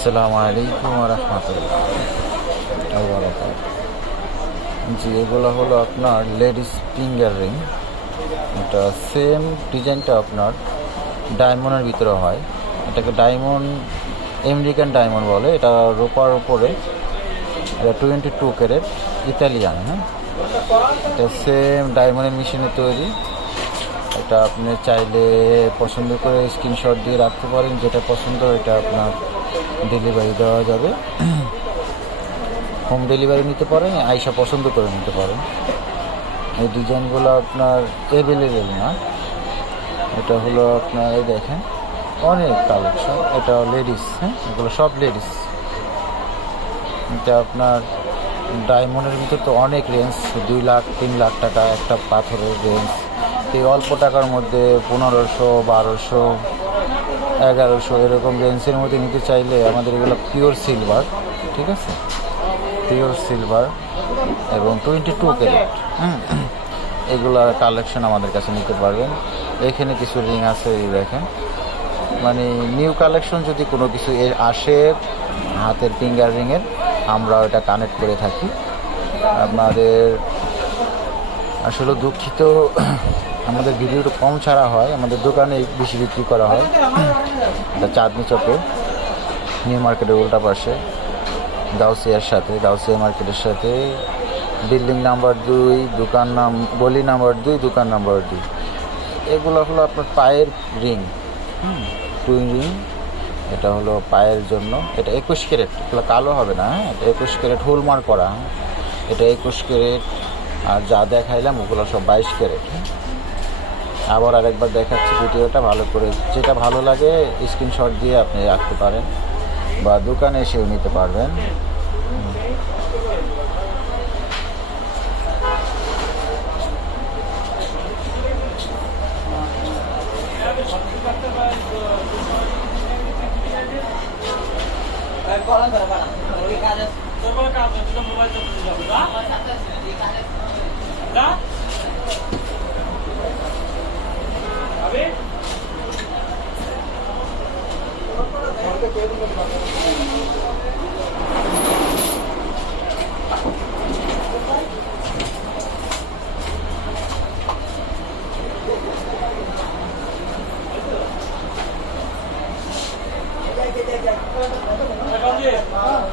আসসালামু আলাইকুম ওয়া রাহমাতুল্লাহ। জি, এগুলো হলো আপনার লেডিস ফিঙ্গার রিং। এটা সেম ডিজাইনটা আপনার ডায়মন্ডের ভিতরে হয়। এটাকে ডায়মন্ড, আমেরিকান ডায়মন্ড বলে। এটা রূপার উপরে, এটা 22 ক্যারেট ইতালিয়ান। হ্যাঁ, এটা সেম ডায়মন্ডের মেশিনে তৈরি। এটা আপনি চাইলে পছন্দ করে স্ক্রিনশট দিয়ে রাখতে পারেন, যেটা পছন্দ এটা আপনার ডেলিভারি দেওয়া যাবে। হোম ডেলিভারি নিতে পারেন, আইসা পছন্দ করে নিতে পারেন। এই ডিজাইনগুলো আপনার অ্যাভেলেবেল না। এটা হলো আপনার, এই দেখেন অনেক কালেকশন। এটা লেডিস, হ্যাঁ, এগুলো সব লেডিস। এটা আপনার ডায়মন্ডের ভিতর তো অনেক রেঞ্জ, 2 লাখ 3 লাখ টাকা একটা পাথরের রেঞ্জ। এই অল্প টাকার মধ্যে 1500, 1200, 1100 এরকম রেঞ্জের মধ্যে নিতে চাইলে আমাদের এগুলো পিওর সিলভার, ঠিক আছে, পিওর সিলভার এবং 22 ক্যারেট এগুলার কালেকশন আমাদের কাছে নিতে পারবেন। এখানে কিছু রিং আছে, এই দেখেন। মানে নিউ কালেকশন যদি কোনো কিছু আসে হাতের ফিঙ্গার রিংয়ের, আমরা ওটা কানেক্ট করে থাকি। আপনাদের আসলে দুঃখিত, আমাদের ভিডিওটা কম ছাড়া হয়, আমাদের দোকানে বেশি বিক্রি করা হয়। এটা চাঁদনি চকে, নিউ মার্কেটের উল্টা পাশে, গাউসিয়া মার্কেটের সাথে, বিল্ডিং নাম্বার 2, দোকান গলি নাম্বার 2, দোকান নাম্বার 2। এগুলো হলো আপনার পায়ের রিং, টুইন রিং। এটা হলো পায়ের জন্য। এটা 21 ক্যারেট, এগুলো কালো হবে না। হ্যাঁ, এটা 21 ক্যারেট হোলমার্ক করা। এটা 21 ক্যারেট। আর যা দেখাইলাম ওগুলো সব 22 ক্যারেট। আবার আরেকবার দেখাচ্ছি ভিডিওটা ভালো করে। যেটা ভালো লাগে স্ক্রিনশট দিয়ে আপনি রাখতে পারেন বা দোকানে এসেও নিতে পারবেন। কাজ